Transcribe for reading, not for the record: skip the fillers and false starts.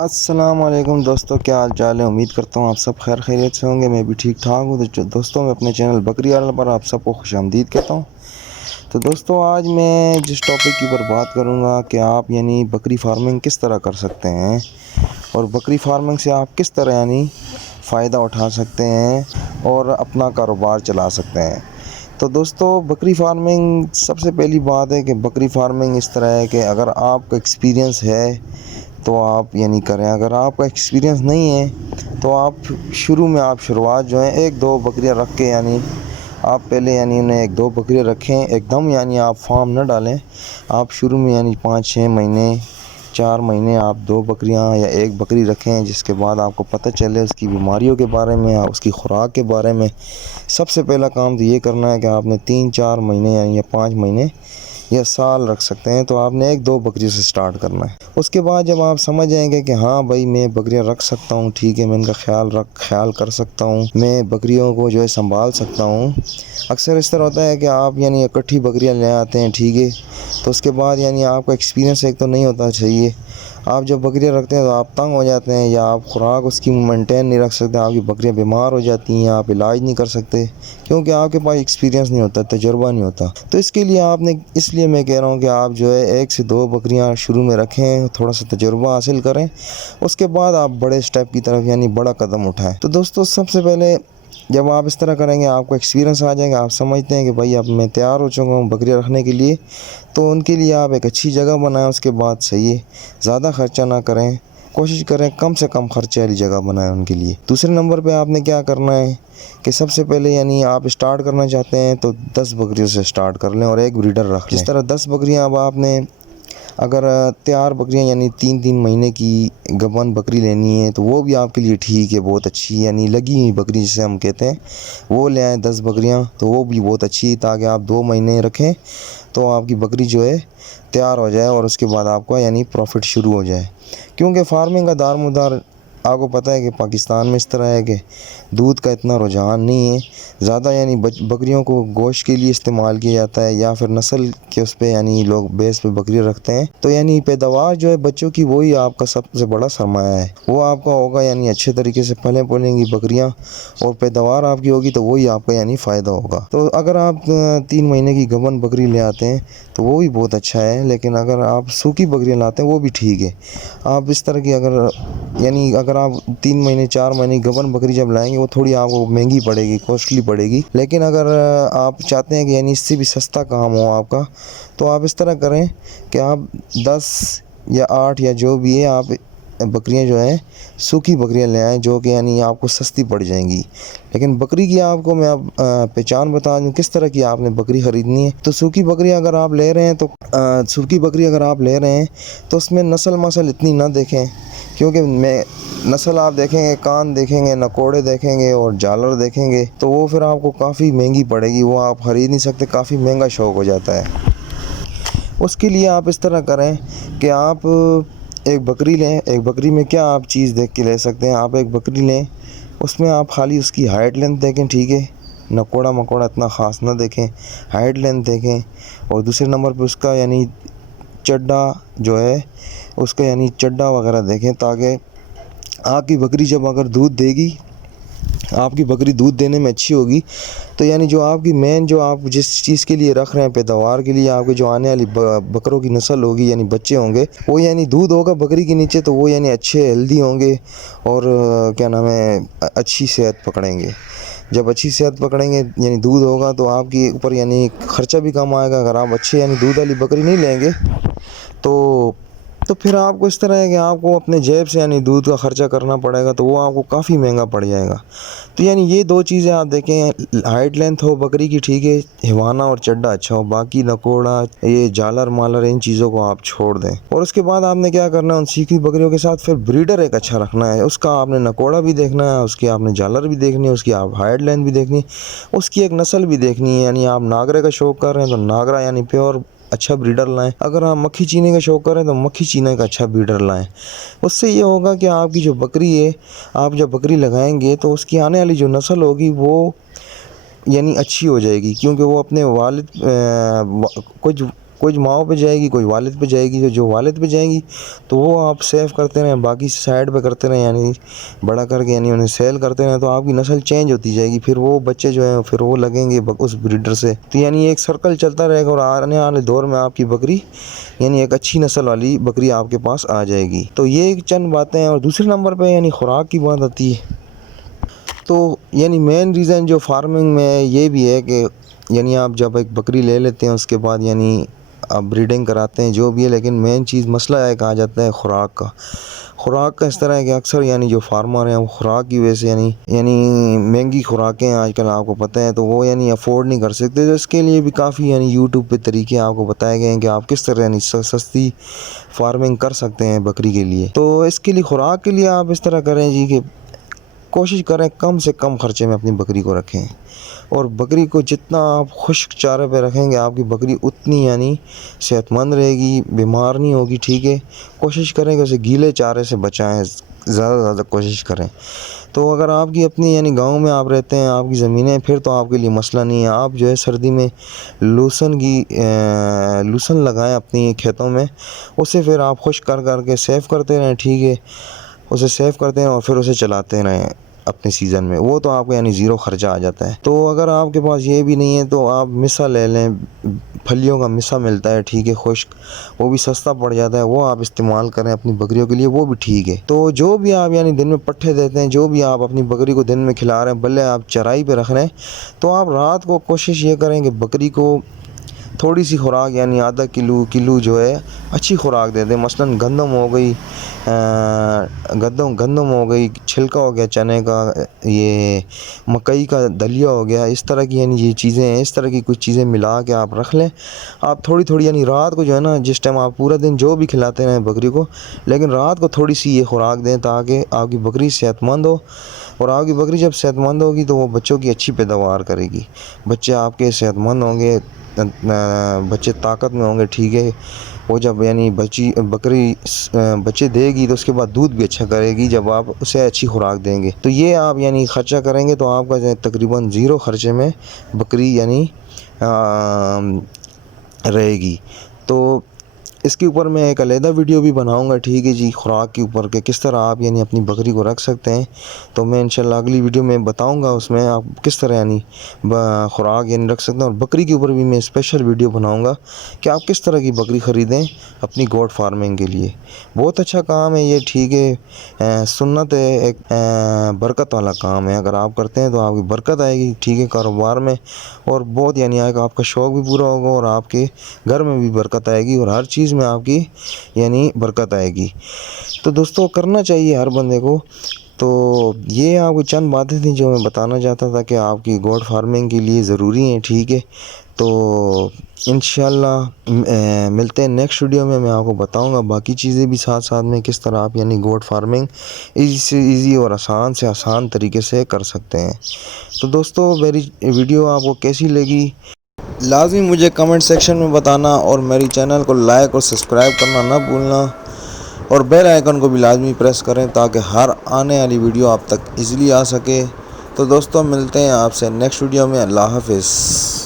السلام علیکم دوستوں، کیا حال چال ہے؟ امید کرتا ہوں آپ سب خیر خیریت سے ہوں گے۔ میں بھی ٹھیک ٹھاک ہوں۔ تو دوستوں، میں اپنے چینل بکری عالم پر آپ سب کو خوش آمدید کہتا ہوں۔ تو دوستوں، آج میں جس ٹاپک کی اوپر بات کروں گا کہ آپ بکری فارمنگ کس طرح کر سکتے ہیں اور بکری فارمنگ سے آپ کس طرح فائدہ اٹھا سکتے ہیں اور اپنا کاروبار چلا سکتے ہیں۔ تو دوستوں، بکری فارمنگ سب سے پہلی بات ہے کہ بکری فارمنگ اس طرح ہے کہ اگر آپ کا ایکسپیرینس ہے تو آپ کریں، اگر آپ کا ایکسپیرینس نہیں ہے تو آپ شروعات جو ہے 1-2 بکریاں رکھ کے آپ پہلے انہیں 1-2 بکریاں رکھیں، ایک دم آپ فارم نہ ڈالیں۔ آپ شروع میں 5-6 مہینے 4 مہینے آپ 2 بکریاں یا 1 بکری رکھیں، جس کے بعد آپ کو پتہ چلے اس کی بیماریوں کے بارے میں، اس کی خوراک کے بارے میں۔ سب سے پہلا کام تو یہ کرنا ہے کہ آپ نے 3-4 مہینے یا 5 مہینے یا سال رکھ سکتے ہیں، تو آپ نے 1-2 بکریوں سے سٹارٹ کرنا ہے۔ اس کے بعد جب آپ سمجھ جائیں گے کہ ہاں بھائی میں بکریاں رکھ سکتا ہوں، ٹھیک ہے، میں ان کا خیال کر سکتا ہوں، میں بکریوں کو جو ہے سنبھال سکتا ہوں۔ اکثر اس طرح ہوتا ہے کہ آپ اکٹھی بکریاں لے آتے ہیں، ٹھیک ہے، تو اس کے بعد آپ کا ایکسپیرینس ایک تو نہیں ہوتا چاہیے۔ آپ جب بکریاں رکھتے ہیں تو آپ تنگ ہو جاتے ہیں یا آپ خوراک اس کی مینٹین نہیں رکھ سکتے، آپ کی بکریاں بیمار ہو جاتی ہیں، آپ علاج نہیں کر سکتے کیونکہ آپ کے پاس ایکسپیرینس نہیں ہوتا، تجربہ نہیں ہوتا۔ تو اس لیے میں کہہ رہا ہوں کہ آپ جو ہے 1 سے 2 بکریاں شروع میں رکھیں، تھوڑا سا تجربہ حاصل کریں، اس کے بعد آپ بڑے سٹیپ کی طرف بڑا قدم اٹھائیں۔ تو دوستو، سب سے پہلے جب آپ اس طرح کریں گے، آپ کو ایکسپیرینس آ جائے گا، آپ سمجھتے ہیں کہ بھائی اب میں تیار ہو چکا ہوں بکریاں رکھنے کے لیے، تو ان کے لیے آپ ایک اچھی جگہ بنائیں۔ اس کے بعد صحیح ہے، زیادہ خرچہ نہ کریں، کوشش کریں کم سے کم خرچے والی جگہ بنائیں ان کے لیے۔ دوسرے نمبر پہ آپ نے کیا کرنا ہے کہ سب سے پہلے آپ اسٹارٹ کرنا چاہتے ہیں تو 10 بکریوں سے اسٹارٹ کر لیں اور 1 بریڈر رکھ لیں۔ جس طرح 10 بکریاں اب آپ نے اگر تیار بکریاں 3 مہینے کی گبن بکری لینی ہے تو وہ بھی آپ کے لیے ٹھیک ہے، بہت اچھی لگی ہوئی بکری جسے ہم کہتے ہیں، وہ لے آئیں 10 بکریاں، تو وہ بھی بہت اچھی، تاکہ آپ 2 مہینے رکھیں تو آپ کی بکری جو ہے تیار ہو جائے اور اس کے بعد آپ کا پروفٹ شروع ہو جائے۔ کیونکہ فارمنگ کا دار مدار آپ کو پتہ ہے کہ پاکستان میں اس طرح ہے کہ دودھ کا اتنا رجحان نہیں ہے زیادہ، بکریوں کو گوشت کے لیے استعمال کیا جاتا ہے یا پھر نسل کے اس پہ لوگ بیس پہ بکری رکھتے ہیں، تو پیداوار جو ہے بچوں کی وہی آپ کا سب سے بڑا سرمایہ ہے، وہ آپ کا ہوگا اچھے طریقے سے پلیں گی بکریاں اور پیداوار آپ کی ہوگی تو وہی آپ کا فائدہ ہوگا۔ تو اگر آپ 3 مہینے کی گبن بکری لے آتے ہیں تو وہ بھی بہت اچھا ہے، لیکن اگر آپ سوکھی بکریاں لاتے ہیں وہ بھی ٹھیک ہے۔ آپ اس طرح کی اگر آپ 3 مہینے 4 مہینے گبن بکری جب لائیں گے وہ تھوڑی آپ کو مہنگی پڑے گی، کوسٹلی پڑے گی، لیکن اگر آپ چاہتے ہیں کہ اس سے بھی سستا کام ہو آپ کا، تو آپ اس طرح کریں کہ آپ 10 یا 8 یا جو بھی ہے، آپ بکریاں جو ہیں سوکھی بکریاں لے آئیں جو کہ آپ کو سستی پڑ جائیں گی۔ لیکن بکری کی آپ کو میں پہچان بتا دوں کس طرح کی آپ نے بکری خریدنی ہے۔ تو سوکھی بکری اگر آپ لے رہے ہیں تو اس میں نسل اتنی نہ دیکھیں، کیونکہ نسل آپ دیکھیں گے، کان دیکھیں گے، نکوڑے دیکھیں گے اور جالر دیکھیں گے تو وہ پھر آپ کو کافی مہنگی پڑے گی، وہ آپ خرید نہیں سکتے، کافی مہنگا شوق ہو جاتا ہے۔ اس کے لیے آپ اس طرح کریں کہ آپ ایک بکری لیں، ایک بکری میں کیا آپ چیز دیکھ کے لے سکتے ہیں، آپ ایک بکری لیں، اس میں آپ خالی اس کی ہائٹ لینتھ دیکھیں، ٹھیک ہے، نکوڑا مکوڑا اتنا خاص نہ دیکھیں، ہائٹ لینتھ دیکھیں، اور دوسرے نمبر پہ اس کا چڈا جو ہے اس کا چڈا وغیرہ دیکھیں، تاکہ آپ کی بکری جب اگر دودھ دے گی، آپ کی بکری دودھ دینے میں اچھی ہوگی، تو جو آپ کی جو آپ جس چیز کے لیے رکھ رہے ہیں پیداوار کے لیے، آپ کی جو آنے والی بکروں کی نسل ہوگی بچے ہوں گے، وہ دودھ ہوگا بکری کے نیچے تو وہ اچھے ہیلدی ہوں گے اور اچھی صحت پکڑیں گے۔ جب اچھی صحت پکڑیں گے دودھ ہوگا تو آپ کے اوپر خرچہ بھی کم آئے گا۔ اگر آپ اچھے دودھ والی بکری نہیں لیں گے تو پھر آپ کو اس طرح ہے کہ آپ کو اپنے جیب سے دودھ کا خرچہ کرنا پڑے گا، تو وہ آپ کو کافی مہنگا پڑ جائے گا۔ تو یہ 2 چیزیں آپ دیکھیں، ہائٹ لینتھ ہو بکری کی، ٹھیک ہے، ہوانا اور چڈا اچھا ہو، باقی نکوڑا جالر مالر ان چیزوں کو آپ چھوڑ دیں۔ اور اس کے بعد آپ نے کیا کرنا ہے، ان سیکھی بکریوں کے ساتھ پھر بریڈر ایک اچھا رکھنا ہے، اس کا آپ نے نکوڑا بھی دیکھنا ہے، اس کی آپ نے جالر بھی دیکھنی ہے، اس کی آپ ہائٹ لینتھ بھی دیکھنی ہے، اس کی ایک نسل بھی دیکھنی ہے۔ آپ ناگرے کا شوق کر رہے ہیں تو ناگرا پیور اچھا بریڈر لائیں، اگر آپ مکھی چینے کا شوق کریں تو مکھی چینے کا اچھا بریڈر لائیں۔ اس سے یہ ہوگا کہ آپ کی جو بکری ہے، آپ جب بکری لگائیں گے تو اس کی آنے والی جو نسل ہوگی وہ اچھی ہو جائے گی، کیونکہ وہ اپنے والد کچھ کوئی ماؤں پہ جائے گی، کوئی والد پہ جائے گی، جو والد پہ جائیں گی تو وہ آپ سیو کرتے رہیں، باقی سائڈ پہ کرتے رہیں، یعنی بڑا کر کے یعنی انہیں سیل کرتے رہیں، تو آپ کی نسل چینج ہوتی جائے گی، پھر وہ بچے جو ہیں پھر وہ لگیں گے اس بریڈر سے، تو یعنی ایک سرکل چلتا رہے گا، اور آنے والے دور میں آپ کی بکری یعنی ایک اچھی نسل والی بکری آپ کے پاس آ جائے گی۔ تو یہ چند باتیں ہیں۔ اور دوسرے نمبر پہ یعنی خوراک کی بات آتی ہے، تو یعنی مین ریزن جو فارمنگ میں یہ بھی ہے کہ یعنی آپ جب ایک بکری لے لیتے ہیں اس کے بعد یعنی آپ بریڈنگ کراتے ہیں جو بھی ہے، لیکن مین چیز مسئلہ ہے کہا جاتا ہے خوراک کا۔ خوراک کا اس طرح ہے کہ اکثر یعنی جو فارمر ہیں وہ خوراک کی وجہ سے یعنی مہنگی خوراکیں آج کل آپ کو پتہ ہے، تو وہ یعنی افورڈ نہیں کر سکتے، تو اس کے لیے بھی کافی یعنی یوٹیوب پہ طریقے آپ کو بتائے گئے ہیں کہ آپ کس طرح یعنی سستی فارمنگ کر سکتے ہیں بکری کے لیے۔ تو اس کے لیے خوراک کے لیے آپ اس طرح کریں جی کہ کوشش کریں کم سے کم خرچے میں اپنی بکری کو رکھیں، اور بکری کو جتنا آپ خشک چارے پہ رکھیں گے آپ کی بکری اتنی یعنی صحت مند رہے گی، بیمار نہیں ہوگی، ٹھیک ہے۔ کوشش کریں کہ اسے گیلے چارے سے بچائیں، زیادہ سے زیادہ کوشش کریں۔ تو اگر آپ کی اپنی یعنی گاؤں میں آپ رہتے ہیں، آپ کی زمینیں، پھر تو آپ کے لیے مسئلہ نہیں ہے، آپ جو ہے سردی میں لوسن لگائیں اپنی کھیتوں میں، اسے پھر آپ خشک کر کے سیو کرتے رہیں، ٹھیک ہے، اسے سیو کرتے ہیں اور پھر اسے چلاتے رہیں اپنے سیزن میں، وہ تو آپ کو یعنی زیرو خرچہ آ جاتا ہے۔ تو اگر آپ کے پاس یہ بھی نہیں ہے تو آپ مسا لے لیں، پھلیوں کا مسا ملتا ہے، ٹھیک ہے، خشک، وہ بھی سستا پڑ جاتا ہے، وہ آپ استعمال کریں اپنی بکریوں کے لیے، وہ بھی ٹھیک ہے۔ تو جو بھی آپ یعنی دن میں پٹھے دیتے ہیں، جو بھی آپ اپنی بکری کو دن میں کھلا رہے ہیں، بھلے آپ چرائی پہ رکھ رہے ہیں، تو آپ رات کو کوشش یہ کریں کہ بکری کو تھوڑی سی خوراک یعنی آدھا کلو جو ہے اچھی خوراک دے دیں، مثلاً گندم ہو گئی، گندم ہو گئی، چھلکا ہو گیا چنے کا، یہ مکئی کا دلیا ہو گیا، اس طرح کی یعنی یہ چیزیں ہیں، اس طرح کی کچھ چیزیں ملا کے آپ رکھ لیں۔ آپ تھوڑی یعنی رات کو جو ہے نا، جس ٹائم آپ پورا دن جو بھی کھلاتے رہیں بکری کو، لیکن رات کو تھوڑی سی یہ خوراک دیں تاکہ آپ کی بکری صحت مند ہو، اور آپ کی بکری جب صحت مند ہوگی تو وہ بچوں کی اچھی پیداوار کرے گی، بچے آپ کے صحت مند ہوں گے، بچے طاقت میں ہوں گے، ٹھیک ہے۔ وہ جب یعنی بکری بچے دے گی تو اس کے بعد دودھ بھی اچھا کرے گی جب آپ اسے اچھی خوراک دیں گے، تو یہ آپ یعنی خرچہ کریں گے تو آپ کا تقریباً زیرو خرچے میں بکری یعنی رہے گی۔ تو اس کے اوپر میں ایک علیحدہ ویڈیو بھی بناؤں گا، ٹھیک ہے جی، خوراک کے اوپر کہ کس طرح آپ یعنی اپنی بکری کو رکھ سکتے ہیں، تو میں انشاءاللہ اگلی ویڈیو میں بتاؤں گا، اس میں آپ کس طرح یعنی خوراک یعنی رکھ سکتے ہیں، اور بکری کے اوپر بھی میں اسپیشل ویڈیو بناؤں گا کہ آپ کس طرح کی بکری خریدیں اپنی گوٹ فارمنگ کے لیے۔ بہت اچھا کام ہے یہ، ٹھیک ہے، سنت ہے، ایک برکت والا کام ہے، اگر آپ کرتے ہیں تو آپ کی برکت آئے گی، ٹھیک ہے، کاروبار میں، اور بہت یعنی آئے گا، آپ کا شوق بھی پورا ہوگا، اور آپ کے گھر میں بھی برکت آئے گی، اور ہر چیز میں آپ کی یعنی برکت آئے گی۔ تو دوستو کرنا چاہیے ہر بندے کو۔ تو یہ آپ کو چند باتیں تھیں جو میں بتانا چاہتا تھا کہ آپ کی گوٹ فارمنگ کے لیے ضروری ہیں، ٹھیک ہے۔ تو انشاءاللہ ملتے ہیں نیکسٹ ویڈیو میں آپ کو بتاؤں گا باقی چیزیں بھی ساتھ ساتھ میں، کس طرح آپ یعنی گوٹ فارمنگ ایزی سے ایزی اور آسان سے آسان طریقے سے کر سکتے ہیں۔ تو دوستو میری ویڈیو آپ کو کیسی لگی لازمی مجھے کمنٹ سیکشن میں بتانا، اور میری چینل کو لائک اور سبسکرائب کرنا نہ بھولنا، اور بیل آئیکن کو بھی لازمی پریس کریں تاکہ ہر آنے والی ویڈیو آپ تک ایزیلی آ سکے۔ تو دوستو ملتے ہیں آپ سے نیکسٹ ویڈیو میں، اللہ حافظ۔